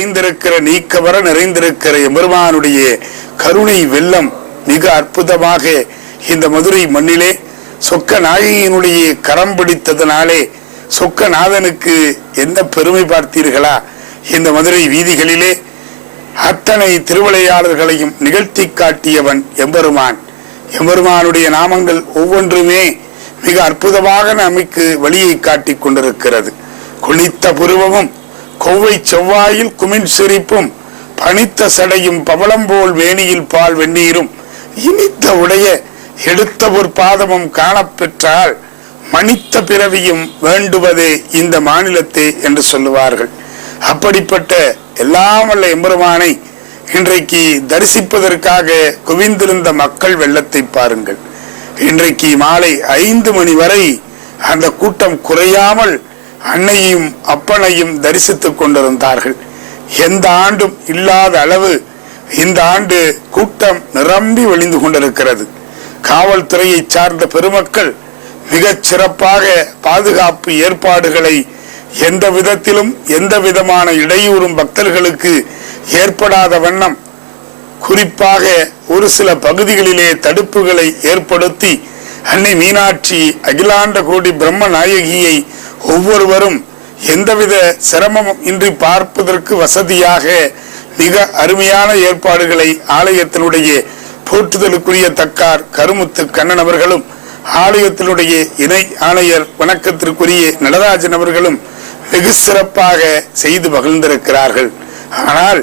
வளைந்திருக்கிற நீக்கவர நிறைந்திருக்கிற எம்பெருமானுடைய கருணை வெள்ளம் மிக அற்புதமாக இந்த மதுரை மண்ணிலே சொக்க நாயகியினுடைய கரம் பிடித்ததனாலே சொக்கநாதனுக்கு என்ன பெருமை பார்த்தீர்களா? இந்த மதுரை வீதிகளிலே அத்தனை திருவிளையாடல்களையும் நிகழ்த்தி காட்டியவன் எம்பெருமான். எம்பெருமானுடைய நாமங்கள் ஒவ்வொன்றுமே மிக அற்புதமாக நமக்கு வழியை காட்டி கொண்டிருக்கிறது. குளித்த புருவமும் கொவ்வை செவ்வாயில் குமின் சிரிப்பும் பனித்த சடையும் பவளம்போல் வேணியில் பால் வெந்நீரும் இனித்த உடைய எடுத்த ஒரு பாதமும் காணப்பெற்றால் மனித்த பிறவியும் வேண்டுவதே இந்த மாநிலத்தை என்று சொல்லுவார்கள். அப்படிப்பட்ட எல்லாம் வல்ல எம்பெருமானை இன்றைக்கு தரிசிப்பதற்காக குவிந்திருந்த மக்கள் வெள்ளத்தை பாருங்கள். இன்றைக்கு மாலை 5 மணி வரை அந்த கூட்டம் குறையாமல் அன்னையும் அப்பனையும் தரிசித்துக் கொண்டிருந்தார்கள். எந்த ஆண்டும் இல்லாத அளவு இந்த ஆண்டு கூட்டம் நிரம்பி வழிந்து கொண்டிருக்கிறது. காவல்துறையை சார்ந்த பெருமக்கள் மிகச் சிறப்பாக பாதுகாப்பு ஏற்பாடுகளை எந்த விதத்திலும் எந்த விதமான இடையூறும் பக்தர்களுக்கு ஏற்படாத வண்ணம் குறிப்பாக ஒரு சில பகுதிகளிலே தடுப்புகளை ஏற்படுத்தி அன்னை மீனாட்சி அகிலாண்ட கோடி பிரம்ம நாயகியை ஒவ்வொருவரும் எந்தவித சிரமமும் இன்றி பார்ப்பதற்கு வசதியாக மிக அருமையான ஏற்பாடுகளை ஆலயத்தினுடைய போற்றுதலுக்குரிய தக்கார் கருமுத்து கண்ணன் அவர்களும் ஆலயத்தினுடைய இணை ஆணையர் வணக்கத்திற்குரிய நடராஜன் அவர்களும் வெகு சிறப்பாக செய்து மகிழ்ந்திருக்கிறார்கள். ஆனால்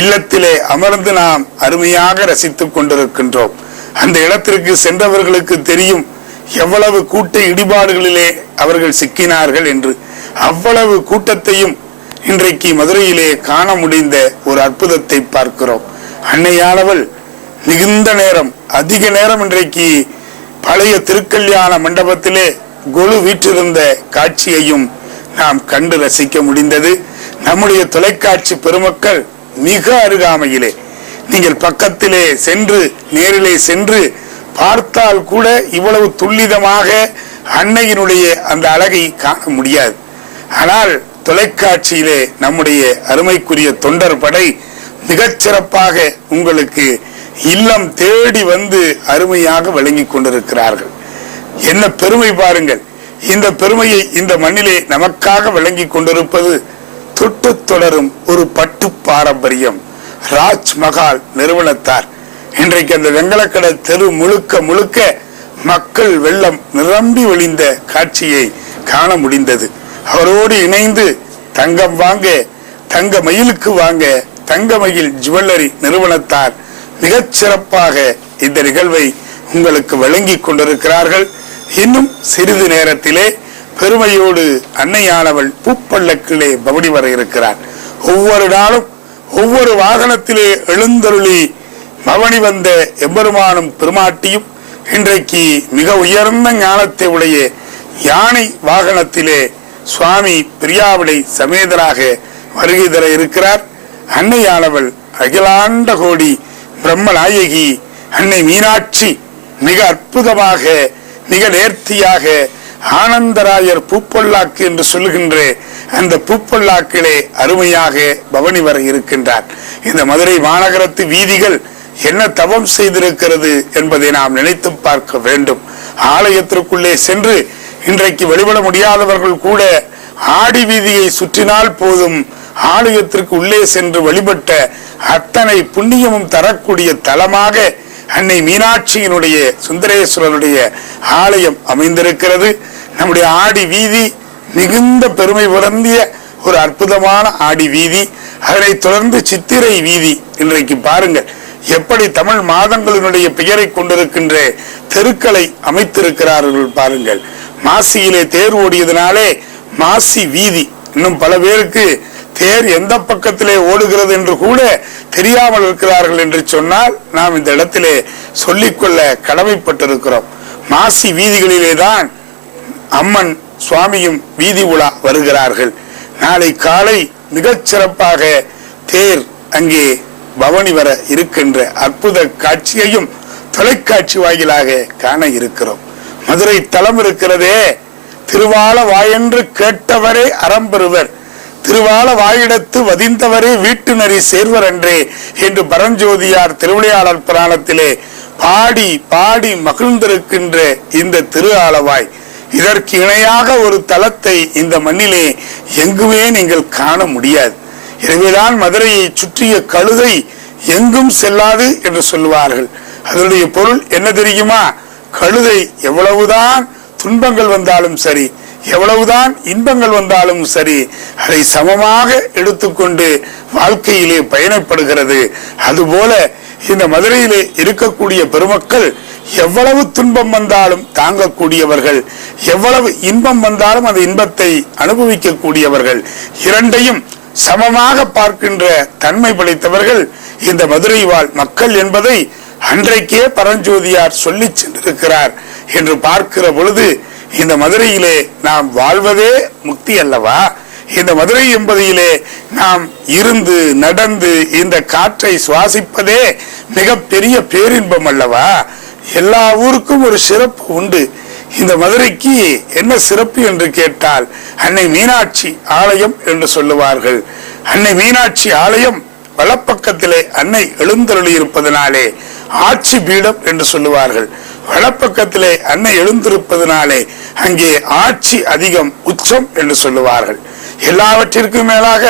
இல்லத்திலே அமர்ந்து நாம் அருமையாக ரசித்துக் கொண்டிருக்கின்றோம். அந்த இடத்திற்கு சென்றவர்களுக்கு தெரியும் எவ்வளவு கூட்ட இடிபாடுகளிலே அவர்கள் சிக்கினார்கள் என்று. அவ்வளவு கூட்டத்தையும் இன்றைக்கு மதுரையிலே காண முடிந்த ஒரு அற்புதத்தை பார்க்கிறோம். அன்னையானவள் மிகுந்த நேரம் அதிக நேரம் இன்றைக்கு பழைய திருக்கல்யாண மண்டபத்திலே கொலு வீற்றிருந்த காட்சியையும் நாம் கண்டு ரசிக்க முடிந்தது. நம்முடைய தொலைக்காட்சி பெருமக்கள் மிக அருகாமையிலே நீங்கள் பக்கத்திலே சென்று நேரிலே சென்று பார்த்தால் கூட இவ்வளவு துல்லிதமாக அன்னையினுடைய அந்த அழகை காண முடியாது. ஆனால் தொலைக்காட்சியிலே நம்முடைய அருமைக்குரிய தொண்டர் படை மிகச்சிறப்பாக உங்களுக்கு இல்லம் தேடி வந்து அருமையாக வழங்கி கொண்டிருக்கிறார்கள். என்ன பெருமை பாருங்கள். இந்த பெருமையை இந்த மண்ணிலே நமக்காக வழங்கி கொண்டிருப்பது தொட்டு தொடரும் ஒரு பட்டு பாரம்பரியம். ராஜ்மஹால் நிறுவனத்தார். இன்றைக்கு அந்த வெங்கலக்கடை தெரு முழுக்க முழுக்க மக்கள் வெள்ளம் நிரம்பி வழிந்த காட்சியை காண முடிந்தது. அவரோடு இணைந்து தங்கம் வாங்க, தங்க மயிலுக்கு வாங்க, தங்க மயில் ஜுவல்லரி நிறுவனத்தார் மிகச் சிறப்பாக இந்த நிகழ்வை உங்களுக்கு வழங்கி கொண்டிருக்கிறார்கள். இன்னும் சிறிது நேரத்திலே பெருமையோடு அன்னையானவள் பூப்பள்ளக்கிலே பவனி வர இருக்கிறார். ஒவ்வொரு நாளும் ஒவ்வொரு வாகனத்திலே எழுந்தருளி பவனி வந்த எம்பெருமானும் பெருமாட்டியும் இன்றைக்கு மிக உயர்ந்த ஞானத்தை உடைய யானை வாகனத்திலே சுவாமி பிரியாவிடை சமேதராக வருகை தர இருக்கிறார். அன்னையானவள் அகிலாண்ட கோடி பிரம்மநாயகி அன்னை மீனாட்சி மிக அற்புதமாக மிக நேர்த்தியாக ஆனந்தராயர் பூப்பொல்லாக்கு என்று சொல்லுகின்ற அந்த பூப்பொல்லாக்கிலே அருமையாக பவனி வர இருக்கின்றார். இந்த மதுரை மாநகரத்து வீதிகள் என்ன தவம் செய்திருக்கிறது என்பதை நாம் நினைத்து பார்க்க வேண்டும். ஆலயத்திற்குள்ளே சென்று இன்றைக்கு வழிபட முடியாதவர்கள் கூட ஆடி வீதியை சுற்றினால் போதும் ஆலயத்திற்கு உள்ளே சென்று வழிபட்ட அத்தனை புண்ணியமும் தரக்கூடிய தலமாக அன்னை மீனாட்சியினுடைய சுந்தரேஸ்வரருடைய ஆலயம் அமைந்திருக்கிறது. நம்முடைய ஆடி வீதி மிகுந்த பெருமை பொருந்திய ஒரு அற்புதமான ஆடி வீதி. அதனைத் தொடர்ந்து சித்திரை வீதி. இன்றைக்கு பாருங்கள் எப்படி தமிழ் மாதங்களினுடைய பெயரை கொண்டிருக்கின்ற தெருக்களை அமைத்திருக்கிறார்கள் பாருங்கள். மாசியிலே தேர் ஓடியதனாலே மாசி வீதி. இன்னும் பல பேருக்கு தேர் எந்த பக்கத்திலே ஓடுகிறது என்று கூட தெரியாமல் இருக்கிறார்கள் என்று சொன்னால் நாம் இந்த இடத்திலே சொல்லிக்கொள்ள கடமைப்பட்டிருக்கிறோம். மாசி வீதிகளிலே தான் அம்மன் சுவாமியும் வீதி உலா வருகிறார்கள். நாளை காலை மிகச் சிறப்பாக தேர் அங்கே பவனி வர இருக்கின்ற அற்புத காட்சியையும் தொலைக்காட்சி வாயிலாக காண இருக்கிறோம். மதுரை தலம் இருக்கிறதே, திருவால வாயென்று கேட்டவரே அறம்பெறுவர், திருவால வாயிடத்து வதிந்தவரே வீட்டு நரி சேர்வர் அன்றே என்று பரஞ்சோதியார் திருவிளையாடல் புராணத்திலே பாடி பாடி மகிழ்ந்திருக்கின்ற இந்த திரு ஆலவாய், இதற்கு இணையாக ஒரு தலத்தை இந்த மண்ணிலே எங்குமே நீங்கள் காண முடியாது. எனவேதான் மதுரையை சுற்றிய கழுதை எங்கும் செல்லாது என்று சொல்லுவார்கள். அதனுடைய பொருள் என்ன தெரியுமா? கழுதை எவ்வளவுதான் துன்பங்கள் வந்தாலும் சரி, எவ்வளவுதான் இன்பங்கள் வந்தாலும் சரி, அதை சமமாக எடுத்துக்கொண்டு வாழ்க்கையிலே பயணப்படுகிறது. அதுபோல இந்த மதுரையிலே இருக்கக்கூடிய பெருமக்கள் எவ்வளவு துன்பம் வந்தாலும் தாங்கக்கூடியவர்கள், எவ்வளவு இன்பம் வந்தாலும் அந்த இன்பத்தை அனுபவிக்கக்கூடியவர்கள், இரண்டையும் சமமாக பார்க்கின்ற தன்மை படைத்தவர்கள் இந்த மதுரை வாழ் மக்கள் என்பதை அன்றைக்கே பரஞ்சோதியார் சொல்லி சென்றிருக்கிறார் என்று பார்க்கிற பொழுது, இந்த மதுரையிலே நாம் வாழ்வதே முக்தி அல்லவா? இந்த மதுரை என்பதிலே நாம் இருந்து நடந்து இந்த காற்றை சுவாசிப்பதே மிக பெரிய பேரின்பம் அல்லவா? எல்லா ஊருக்கும் ஒரு சிறப்பு உண்டு. இந்த மதுரைக்கு என்ன சிறப்பு என்று கேட்டால், அன்னை மீனாட்சி ஆலயம் என்று சொல்லுவார்கள். அன்னை மீனாட்சி ஆலயம் வலப்பக்கத்திலே அன்னை எழுந்தருளி இருப்பதனாலே ஆட்சி பீடம் என்று சொல்லுவார்கள். வலப்பக்கத்திலே அன்னை எழுந்திருப்பதனாலே அங்கே ஆட்சி அதிகம், உச்சம் என்று சொல்லுவார்கள். எல்லாவற்றிற்கும் மேலாக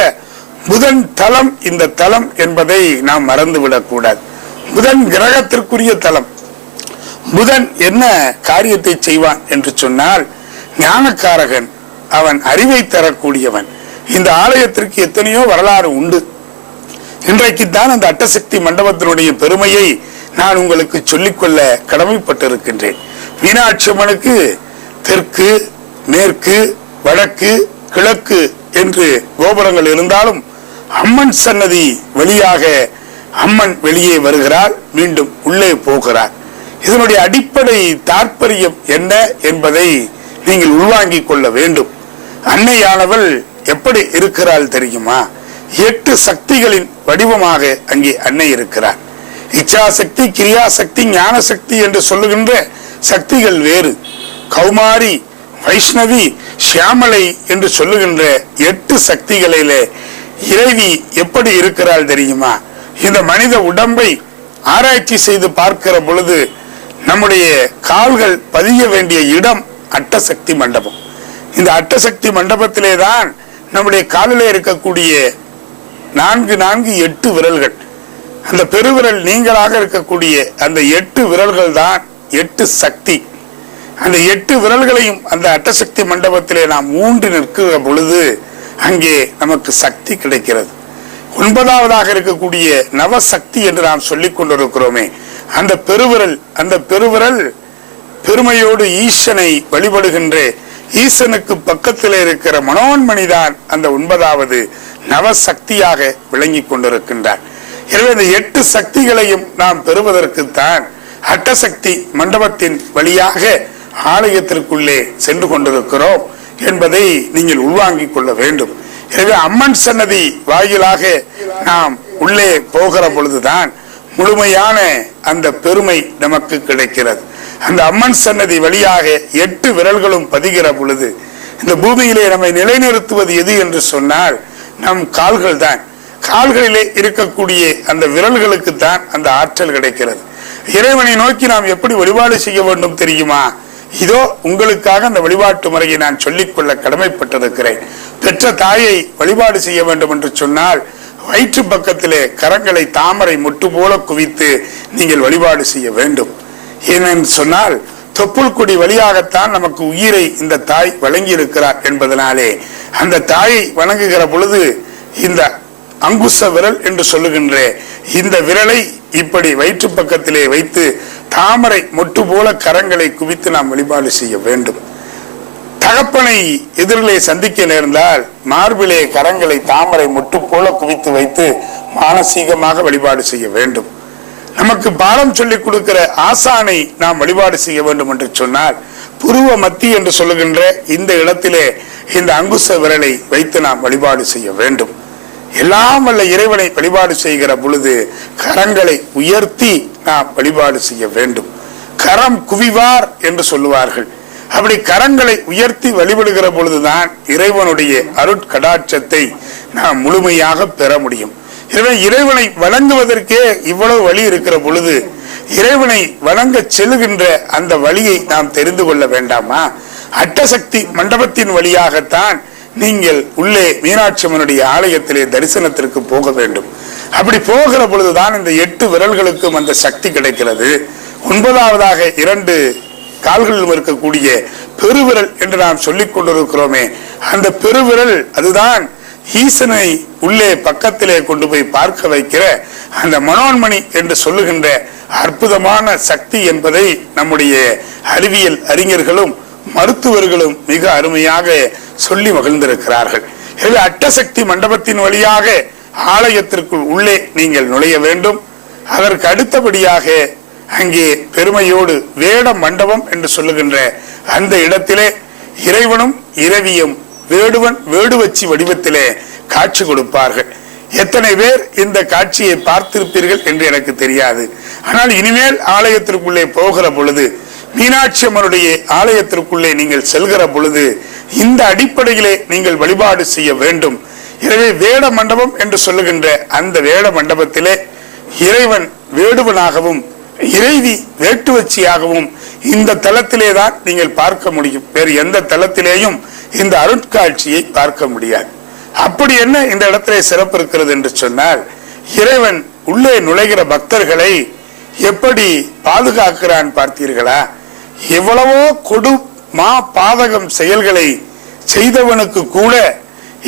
புதன் தலம் இந்த தலம் என்பதை நாம் மறந்துவிடக் கூடாது. புதன் கிரகத்திற்குரிய தலம். புதன் என்ன காரியத்தை செய்வான் என்று சொன்னால், ஞானக்காரகன், அவன் அறிவை தரக்கூடியவன். இந்த ஆலயத்திற்கு எத்தனையோ வரலாறு உண்டு. இன்றைக்குத்தான் அந்த அட்டசக்தி மண்டபத்தினுடைய பெருமையை நான் உங்களுக்கு சொல்லிக்கொள்ள கடமைப்பட்டிருக்கின்றேன். மீனாட்சி அம்மனுக்கு தெற்கு, மேற்கு, வடக்கு, கிழக்கு என்று கோபுரங்கள் இருந்தாலும் அம்மன் சன்னதி வழியாக அம்மன் வெளியே வருகிறாள், மீண்டும் உள்ளே போகிறார். இதனுடைய அடிப்படை தாற்பயம் என்ன என்பதை நீங்கள் உள்வாங்கிக் கொள்ள வேண்டும். அன்னையானவள் எப்படி இருக்கிறாள் தெரியுமா? 8 சக்திகளின் வடிவமாக அங்கே அன்னை இருக்கிறார். இச்சாசக்தி, கிரியாசக்தி, ஞான சக்தி என்று சொல்லுகின்ற சக்திகள் வேறு. கௌமாரி, வைஷ்ணவி, சியாமலை என்று சொல்லுகின்ற 8 சக்திகளிலே இறைவி எப்படி இருக்கிறாள் தெரியுமா? இந்த மனித உடம்பை ஆராய்ச்சி செய்து பார்க்கிற பொழுது நம்முடைய கால்கள் பதிய வேண்டிய இடம் அட்டசக்தி மண்டபம். இந்த அட்டசக்தி மண்டபத்திலே தான் நம்முடைய காலிலே இருக்கக்கூடிய 8 விரல்கள், அந்த பெருவிரல் நீங்களாக இருக்கக்கூடிய அந்த 8 விரல்கள் தான் 8 சக்தி. அந்த 8 விரல்களையும் அந்த அட்டசக்தி மண்டபத்திலே நாம் ஊன்றி நிற்கிற பொழுது அங்கே நமக்கு சக்தி கிடைக்கிறது. 9வதாக இருக்கக்கூடிய நவசக்தி என்று நாம் சொல்லிக் கொண்டிருக்கிறோமே, அந்த பெருவிரல் பெருமையோடு ஈசனை வழிபடுகின்ற ஈசனுக்கு பக்கத்தில் இருக்கிற மனோன்மணிதான் அந்த 9வது நவசக்தியாக விளங்கி கொண்டிருக்கின்றார். எனவே இந்த 8 சக்திகளையும் நாம் பெறுவதற்குத்தான் அட்டசக்தி மண்டபத்தின் வழியாக ஆலயத்திற்குள்ளே சென்று கொண்டிருக்கிறோம் என்பதை நீங்கள் உள்வாங்கிக் கொள்ள வேண்டும். எனவே அம்மன் சன்னதி வாயிலாக நாம் உள்ளே போகிற பொழுதுதான் முழுமையான அந்த பெருமை நமக்கு கிடைக்கிறது. அந்த அம்மன் சன்னதி வழியாக 8 விரல்களும் பதிகிற பொழுது இந்த பூமியிலே நம்மை நிலைநிறுத்துவது எது என்று சொன்னால் நம் கால்கள் தான். கால்களிலே இருக்கக்கூடிய அந்த விரல்களுக்கு தான் அந்த ஆற்றல் கிடைக்கிறது. இறைவனை நோக்கி நாம் எப்படி வழிபாடு செய்ய வேண்டும் தெரியுமா? இதோ உங்களுக்காக அந்த வழிபாட்டு முறையை நான் சொல்லிக்கொள்ள கடமைப்பட்டிருக்கிறேன். பெற்ற தாயை வழிபாடு செய்ய வேண்டும் என்று சொன்னால் வயிற்று பக்கத்திலே கரங்களை தாமரை மொட்டு போல குவித்து நீங்கள் வழிபாடு செய்ய வேண்டும். ஏனென்று சொன்னால் தொப்புள் கொடி வழியாகத்தான் நமக்கு உயிரை இந்த தாய் வழங்கி இருக்கிறார் என்பதனாலே அந்த தாயை வணங்குகிற பொழுது இந்த அங்குச விரல் என்று சொல்லுகின்ற இந்த விரலை இப்படி வயிற்று பக்கத்திலே வைத்து தாமரை மொட்டு போல கரங்களை குவித்து நாம் வழிபாடு செய்ய வேண்டும். தகப்பனை எதிரிலே சந்திக்க நேர்ந்தால் மார்பிலே கரங்களை தாமரை மொட்டு போல குவித்து வைத்து மானசீகமாக வழிபாடு செய்ய வேண்டும். நமக்கு பாடம் சொல்லிக் கொடுக்கிற ஆசானை நாம் வழிபாடு செய்ய வேண்டும் என்று சொன்னால் புருவ மத்தி என்று சொல்லுகின்ற இந்த இடத்திலே இந்த அங்குச விரலை வைத்து நாம் வழிபாடு செய்ய வேண்டும். எல்லாம் வல்ல இறைவனை வழிபாடு செய்கிற பொழுது கரங்களை உயர்த்தி நாம் வழிபாடு செய்ய வேண்டும். கரம் குவிவார் என்று சொல்லுவார்கள். அப்படி கரங்களை உயர்த்தி வழிபடுகிற பொழுதுதான் இறைவனுடைய அருட்கடாட்சத்தை நாம் முழுமையாக பெற முடியும். எனவே இறைவனை வணங்குவதற்கே இவ்வளவு வழி இருக்கிற பொழுது இறைவனை வணங்க செல்லுகின்ற அந்த வழியை நாம் தெரிந்து கொள்ள வேண்டாமா? அட்டசக்தி மண்டபத்தின் வழியாகத்தான் நீங்கள் உள்ளே மீனாட்சி அம்மனுடைய ஆலயத்திலே தரிசனத்திற்கு போக வேண்டும். அப்படி போகிற பொழுதுதான் இந்த 8 விரல்களுக்கும் அந்த சக்தி கிடைக்கிறது. 9வதாக 2 கால்களிலும் இருக்கக்கூடிய பெருவிரல் என்று நாம் சொல்லிக் கொண்டிருக்கிறோமே, அந்த பெருவிரல் அதுதான் ஈசனை உள்ளே பக்கத்திலே கொண்டு போய் பார்க்க வைக்கிற அந்த மனோன்மணி என்று சொல்லுகின்ற அற்புதமான சக்தி என்பதை நம்முடைய அறிவியல் அறிஞர்களும் மருத்துவர்களும் மிக அருமையாக சொல்லி மகிழ்ந்திருக்கிறார்கள். எனவே அட்டசக்தி மண்டபத்தின் வழியாக ஆலயத்திற்குள் உள்ளே நீங்கள் நுழைய வேண்டும். அதற்கு அடுத்தபடியாக அங்கே பெருமையோடு வேட மண்டபம் என்று சொல்லுகின்ற அந்த இடத்திலே இறைவனும் இரவியும் வேடுவன் வேடுவச்சி வடிவத்திலே காட்சி கொடுப்பார்கள். எத்தனை பேர் இந்த காட்சியை பார்த்திருப்பீர்கள் என்று எனக்கு தெரியாது. ஆனால் இனிமேல் ஆலயத்திற்குள்ளே போகிற பொழுது, மீனாட்சி அம்மனுடைய ஆலயத்திற்குள்ளே நீங்கள் செல்கிற பொழுது இந்த அடிப்படையிலே நீங்கள் வழிபாடு செய்ய வேண்டும். எனவே வேட மண்டபம் என்று சொல்லுகின்ற அந்த வேட மண்டபத்திலே இறைவன் வேடுவனாகவும் இறைவி வேட்டுவச்சியாகவும் இந்த தலத்திலே தான் நீங்கள் பார்க்க முடியும். வேறு எந்த தலத்திலேயும் இந்த அருட்காட்சியை பார்க்க முடியாது. அப்படி என்ன இந்த இடத்திலே சிறப்பு இருக்கிறது என்று சொன்னால், இறைவன் உள்ளே நுழைகிற பக்தர்களை எப்படி பாதுகாக்கிறான் பார்த்தீர்களா? எவ்வளவோ கொடு மா பாதகம் செயல்களை செய்தவனுக்கு கூட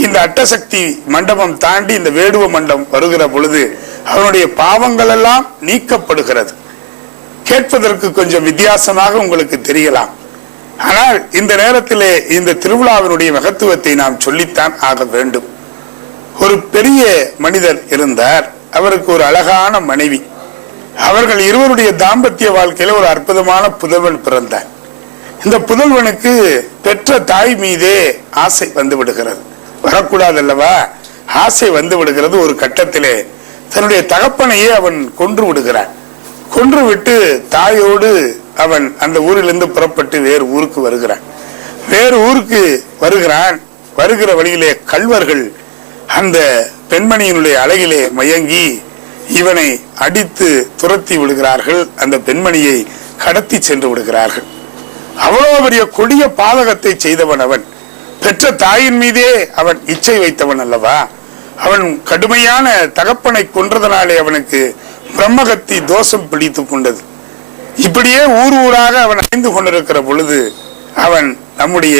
இந்த அட்டசக்தி மண்டபம் தாண்டி இந்த வேடுவ மண்டபம் வருகிற பொழுது அவனுடைய பாவங்கள் எல்லாம் நீக்கப்படுகிறது. கேட்பதற்கு கொஞ்சம் வித்தியாசமாக உங்களுக்கு தெரியலாம். ஆனால் இந்த நேரத்திலே இந்த திருவிழாவினுடைய மகத்துவத்தை நாம் சொல்லித்தான் ஆக வேண்டும். ஒரு பெரிய மனிதர் இருந்தார். அவருக்கு ஒரு அழகான மனைவி. அவர்கள் இருவருடைய தாம்பத்திய வாழ்க்கையில ஒரு அற்புதமான புதல்வன் பிறந்தார். இந்த புதல்வனுக்கு பெற்ற தாய் மீதே ஆசை வந்து விடுகிறது. வரக்கூடாது அல்லவா? ஆசை வந்து விடுகிறது. ஒரு கட்டத்திலே தன்னுடைய தகப்பனையே அவன் கொன்று விடுகிறான். கொன்று விட்டு தாயோடு அவன் அந்த ஊரிலிருந்து புறப்பட்டு வேறு ஊருக்கு வருகிறான். வேறு ஊருக்கு வருகிற வழியிலே கள்வர்கள் அந்த பெண்மணியினுடைய அழகிலே மயங்கி இவனை அடித்து துரத்தி விடுகிறார்கள். அந்த பெண்மணியை கடத்தி சென்று விடுகிறார்கள். அவ்வளவு பெரிய கொடிய பாதகத்தை செய்தவன் அவன். பெற்ற தாயின் மீதே அவன் இச்சை வைத்தவன் அல்லவா? அவன் கடுமையான தகப்பனை கொன்றதனாலே அவனுக்கு பிரம்மகத்தி தோஷம் பிடித்து கொண்டது. இப்படியே ஊர் ஊராக அவன் அடைந்து கொண்டிருக்கிற பொழுது அவன் நம்முடைய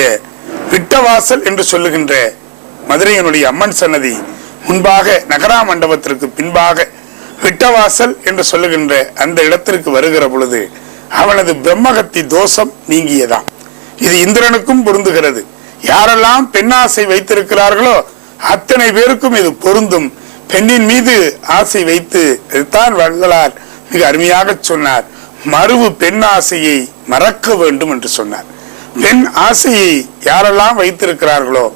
விட்டவாசல் என்று சொல்லுகின்ற மதுரையினுடைய அம்மன் சன்னதி முன்பாக நகரா மண்டபத்திற்கு பின்பாக விட்டவாசல் என்று சொல்லுகின்ற அந்த இடத்திற்கு வருகிற பொழுது அவனது பிரம்மகத்தி தோஷம் நீங்கியதாம். இது இந்திரனுக்கும் பொருந்துகிறது. யாரெல்லாம் பெண்ணாசை வைத்திருக்கிறார்களோ அத்தனை பேருக்கும் இது பொருந்தும். பெண்ணின் மீது ஆசை வைத்து தான் வள்ளலார் மிக அருமையாக சொன்னார், மறுவு பெண் ஆசையை மறக்க வேண்டும் என்று சொன்னார். பெண் ஆசையை யாரெல்லாம் வைத்திருக்கிறார்களோ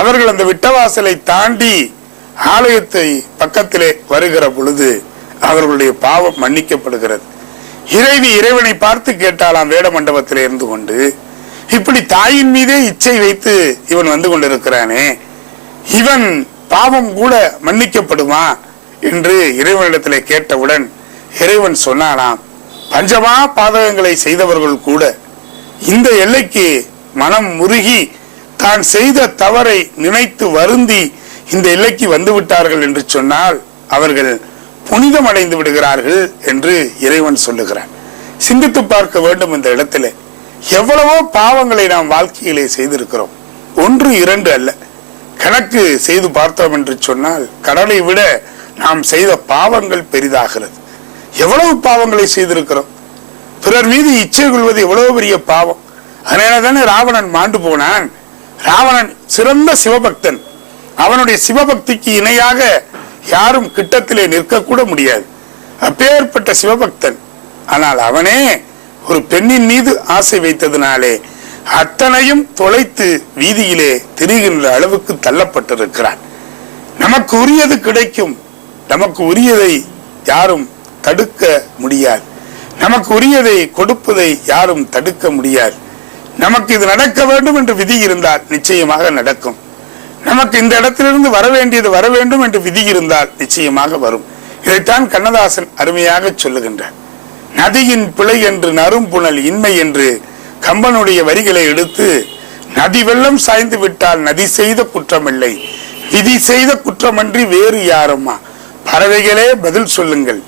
அவர்கள் அந்த விட்டவாசலை தாண்டி ஆலயத்தை பக்கத்திலே வருகிற பொழுது அவர்களுடைய பாவம் மன்னிக்கப்படுகிறது. இறைவி இறைவனை பார்த்து கேட்டாலாம் வேட மண்டபத்திலே இருந்து கொண்டு, இப்படி தாயின் மீதே இச்சை வைத்து இவன் வந்து கொண்டிருக்கிறானே, இவன் பாவம் கூட மன்னிக்கப்படுமா என்று இறைவனிடத்திலே கேட்டவுடன் இறைவன் சொன்னானாம், பஞ்சமா பாதகங்களை செய்தவர்கள் கூட இந்த எல்லைக்கு மனம் முருகி தான் செய்த தவறை நினைத்து வருந்தி இந்த எல்லைக்கு வந்து விட்டார்கள் என்று சொன்னால் அவர்கள் புனிதம் அடைந்து விடுகிறார்கள் என்று இறைவன் சொல்லுகிறான். சிந்தித்து பார்க்க வேண்டும். இந்த இடத்திலே எவ்வளவோ பாவங்களை நாம் வாழ்க்கையிலே செய்திருக்கிறோம். 1 2 அல்ல, கணக்கு செய்து பார்த்தோம் என்று சொன்னால் கடலை விட நாம் செய்த பாவங்கள் பெரிதாகிறது. எவ்வளவு பாவங்களை செய்திருக்கிறோம். பிறர் மீது இச்சை கொள்வது எவ்வளவு பெரிய பாவம். அதனால தானே ராவணன் மாண்டு போனான். ராவணன் சிறந்த சிவபக்தன். அவனுடைய சிவபக்திக்கு இணையாக யாரும் கிட்டத்திலே நிற்கக்கூட முடியாது. அப்பேற்பட்ட சிவபக்தன். ஆனால் அவனே ஒரு பெண்ணின் மீது ஆசை வைத்ததினாலே அத்தனையும் தொலைத்து வீதியிலே திரிகின்ற அளவுக்கு தள்ளப்பட்டிருக்கிறான். நமக்கு உரியது கிடைக்கும். நமக்கு உரியதை யாரும் தடுக்க முடியாது. நமக்கு உரியதை கொடுப்பதை யாரும் தடுக்க முடியாது. நமக்கு இது நடக்க வேண்டும் என்று விதி இருந்தால் நிச்சயமாக நடக்கும். நமக்கு இந்த இடத்திலிருந்து வர வேண்டியது வர வேண்டும் என்று விதி இருந்தால் நிச்சயமாக வரும். இதைத்தான் கண்ணதாசன் அருமையாக சொல்லுகின்றார். நதியின் பிழை என்று நறும்புணல் இன்மை என்று கம்பனுடைய வரிகளை எடுத்து, நதி வெள்ளம் சாய்ந்து விட்டால் நதி செய்த குற்றமில்லை, விதி செய்த குற்றமன்றி வேறு யாரம்மா, பறவைகளே பதில் சொல்லுங்கள்,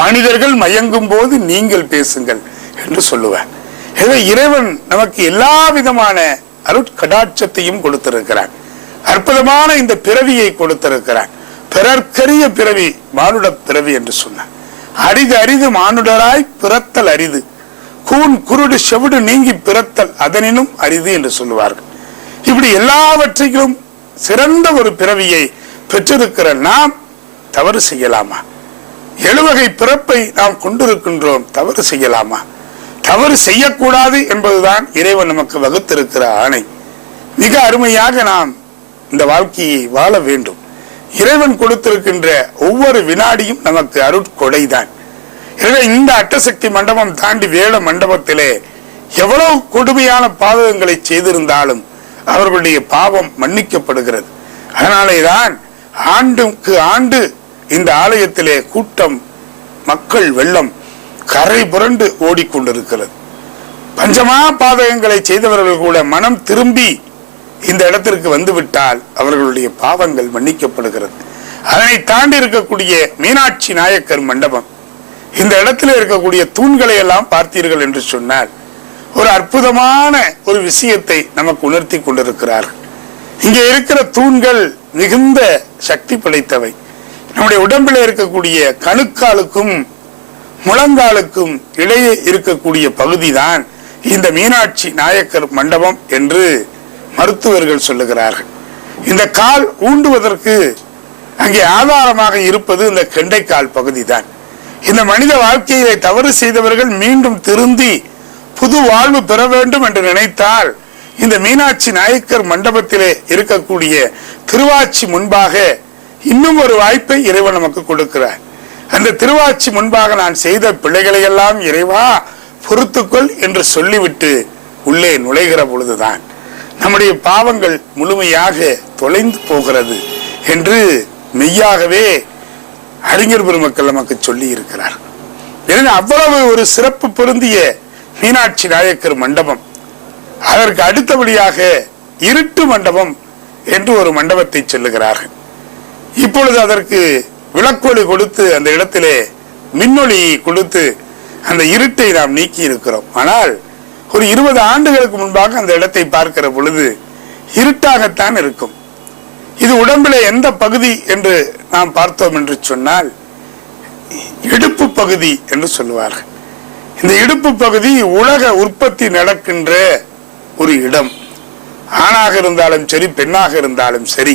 மனிதர்கள் மயங்கும் போது நீங்கள் பேசுங்கள் என்று சொல்லுவார். எனவே இறைவன் நமக்கு எல்லா விதமான அருட்கடாட்சத்தையும் கொடுத்திருக்கிறான். அற்புதமான இந்த பிறவியை கொடுத்திருக்கிறான். பிறர்க்கரிய பிறவி மானுட பிறவி என்று சொன்னார். அரிது அரிது மானுடராய் பிறத்தல் அரிது, கூன் குருடு செவிடு நீங்கி பிறத்தல் அதனினும் அரிது என்று சொல்லுவார்கள். இப்படி எல்லாவற்றையும் சிறந்த ஒரு பிறவியை பெற்றிருக்கிற நாம் தவறு செய்யலாமா? 7 வகை பிறப்பை நாம் கொண்டிருக்கின்றோம், தவறு செய்யலாமா? தவறு செய்யக்கூடாது என்பதுதான் இறைவன் நமக்கு வகுத்திருக்கிற ஆணை. மிக அருமையாக நாம் இந்த வாழ்க்கையை வாழ வேண்டும். இறைவன் கொடுத்திருக்கின்ற ஒவ்வொரு வினாடியும் நமக்கு அருட்கொடைதான். எனவே இந்த அட்டசக்தி மண்டபம் தாண்டி வேட மண்டபத்திலே எவ்வளவு கொடுமையான பாவங்களை செய்திருந்தாலும் அவர்களுடைய பாவம் மன்னிக்கப்படுகிறது. அதனாலேதான் ஆண்டுக்கு ஆண்டு இந்த ஆலயத்திலே கூட்டம், மக்கள் வெள்ளம் கரை புரண்டு ஓடிக்கொண்டிருக்கிறது. பஞ்சமா பாதகங்களை செய்தவர்கள் கூட மனம் திரும்பி இந்த இடத்திற்கு வந்துவிட்டால் அவர்களுடைய பாவங்கள் மன்னிக்கப்படுகிறது. அதனை தாண்டி இருக்கக்கூடிய மீனாட்சி நாயக்கர் மண்டபம், இந்த இடத்துல இருக்கக்கூடிய தூண்களை எல்லாம் பார்த்தீர்கள் என்று சொன்னால் ஒரு அற்புதமான ஒரு விஷயத்தை நமக்கு உணர்த்தி கொண்டிருக்கிறார்கள். இங்கே இருக்கிற தூண்கள் மிகுந்த சக்தி படைத்தவை. நம்முடைய உடம்பில் இருக்கக்கூடிய கணுக்காலுக்கும் முழங்காலுக்கும் இடையே இருக்கக்கூடிய பகுதிதான் இந்த மீனாட்சி நாயக்கர் மண்டபம் என்று மருத்துவர்கள் சொல்லுகிறார்கள். இந்த கால் ஊண்டுவதற்கு அங்கே ஆதாரமாக இருப்பது இந்த கெண்டைக்கால் பகுதி தான். இந்த மனித வாழ்க்கையிலே தவறு செய்தவர்கள் மீண்டும் திருந்தி புது வாழ்வு பெற வேண்டும் என்று நினைத்தால் இந்த மீனாட்சி நாயக்கர் மண்டபத்திலே இருக்கக்கூடிய திருவாச்சி முன்பாக இன்னும் ஒரு வாய்ப்பை இறைவன் நமக்கு கொடுக்கிறார். அந்த திருவாச்சி முன்பாக நான் செய்த பிழைகளை எல்லாம் இறைவா பொறுத்துக்கொள் என்று சொல்லிவிட்டு உள்ளே நுழைகிற பொழுதுதான் நம்முடைய பாவங்கள் முழுமையாக தொலைந்து போகிறது என்று மெய்யாகவே அறிஞர் பெருமக்கள் நமக்கு சொல்லி இருக்கிறார். எனவே அவ்வளவு ஒரு சிறப்பு பொருந்திய மீனாட்சி நாயக்கர் மண்டபம். அதற்கு அடுத்தபடியாக இருட்டு மண்டபம் என்று ஒரு மண்டபத்தை சொல்லுகிறார்கள். இப்பொழுது அதற்கு விளக்கொளி கொடுத்து அந்த இடத்திலே மின்னொளி கொடுத்து அந்த இருட்டை நாம் நீக்கி இருக்கிறோம். ஆனால் ஒரு 20 ஆண்டுகளுக்கு முன்பாக அந்த இடத்தை பார்க்கிற பொழுது இருட்டாகத்தான் இருக்கும். இது உடம்பிலே எந்த பகுதி என்று நாம் பார்த்தோம் என்று சொன்னால் இடுப்பு பகுதி என்று சொல்லுவார்கள். இந்த இடுப்பு பகுதி உலக உற்பத்தி நடக்கின்ற ஒரு இடம். ஆணாக இருந்தாலும் சரி, பெண்ணாக இருந்தாலும் சரி,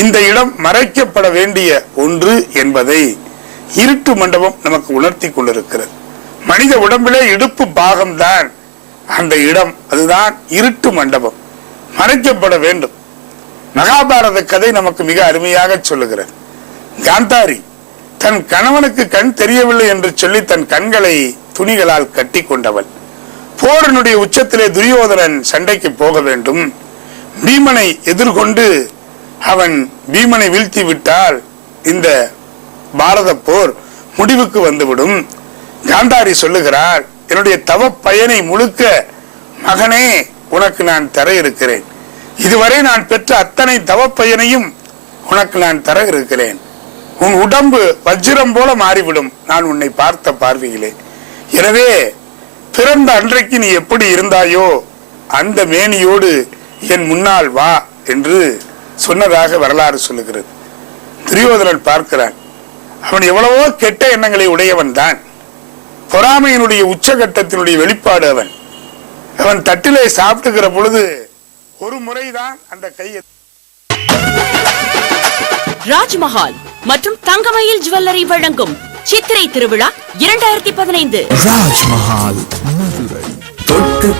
இந்த இடம் மறைக்கப்பட வேண்டிய ஒன்று என்பதை இருட்டு மண்டபம் நமக்கு உணர்த்தி கொண்டிருக்கிறது. மனித உடம்பிலே இடுப்பு பாகம்தான் அந்த இடம், அதுதான் இருட்டு மண்டபம், மறைக்கப்பட வேண்டும். மகாபாரத கதை நமக்கு மிக அருமையாக சொல்லுகிறது. காந்தாரி தன் கணவனுக்கு கண் தெரியவில்லை என்று சொல்லி தன் கண்களை துணிகளால் கட்டி கொண்டவள். போரனுடைய உச்சத்திலே துரியோதனன் சண்டைக்கு போக வேண்டும். பீமனை எதிர்கொண்டு அவன் பீமனை வீழ்த்தி விட்டால் இந்த பாரத போர் முடிவுக்கு வந்துவிடும். காந்தாரி சொல்லுகிறார், என்னுடைய தவ பயனை முழுக்க மகனே உனக்கு நான் தர இருக்கிறேன். இதுவரை நான் பெற்ற அத்தனை தவ பயனையும் உனக்கு நான் தர இருக்கிறேன். உன் உடம்பு வஜ்ரம் போல மாறிவிடும் நான் உன்னை பார்த்த பார்வையிலே. எனவே பிறந்த அன்றைக்கு நீ எப்படி இருந்தாயோ அந்த மேனியோடு என் முன்னால் வா என்று சொன்னதாக வரலாறு சொல்லுகிறது. துரியோதனன் பார்க்கிறான், அவன் எவ்வளவோ கெட்ட எண்ணங்களை உடையவன் தான். பொறாமையினுடைய உச்சகட்டத்தினுடைய வெளிப்பாடு அவன். அவன் தட்டிலே சாப்பிட்டுகிற பொழுது ஒரு முறைதான் அந்த கையை. ராஜ்மஹால் மற்றும் தங்கமயில் ஜுவல்லரி வழங்கும் சித்திரை திருவிழா 2015. ராஜ்மஹால் மதுரை தொட்டு